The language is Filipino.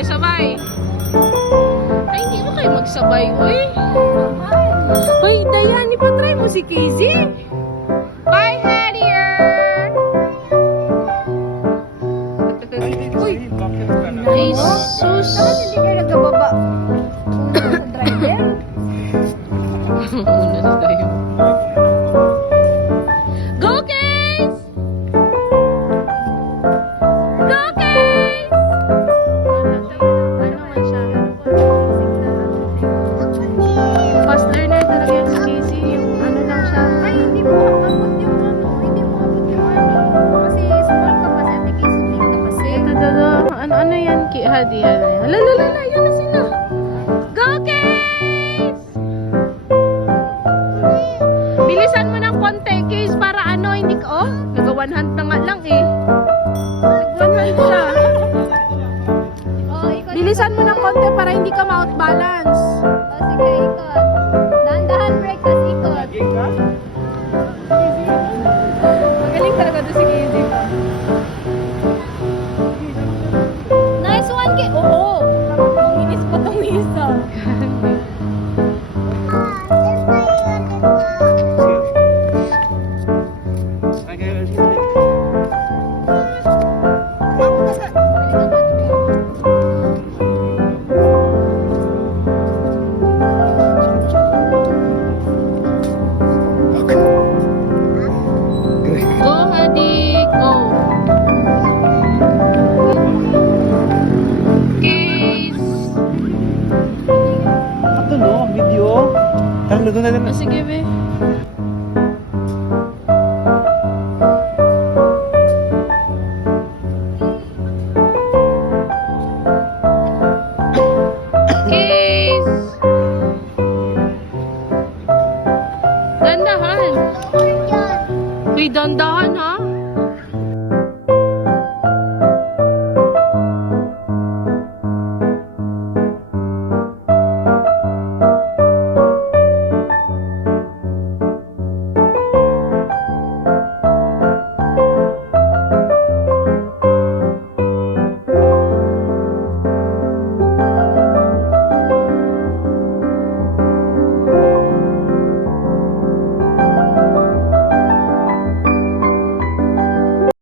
Sige, sabay. Ay, hindi mo kayo magsabay, uy. Uy, Dayan, ipatry mo si Casey. Bye, Harrier! Uy, Jesus. Hindi kayo nagababa. Sa driver. Una na tayo. Go, Case! Go, Case! Ano man siya? Fast learner talaga yan si Casey. Yung ano lang siya. Ay, hindi mo abot yung ano. Hindi mo abot yung ano. Kasi small ka pa sa ate Casey. Big ka kasi. Ano yan? Hadi, Hala, yan na sila. Go, Case! Bilisan mo ng konti, Case, para ano, hindi ka, oh, nag-one hand na nga lang eh. Nag-one hand siya. Oh, ikot. Bilisan mo ng konti para hindi ka ma-out balance. Oh, sige, ikot. Dahan-dahan break, tas ikot. Magaling talaga to si Casey. Nice one, Kay. Oo. Manginis pa tong isa. Go, Hadi, go. Case. Ito no, video. Tara, doon na Ah, sige, be.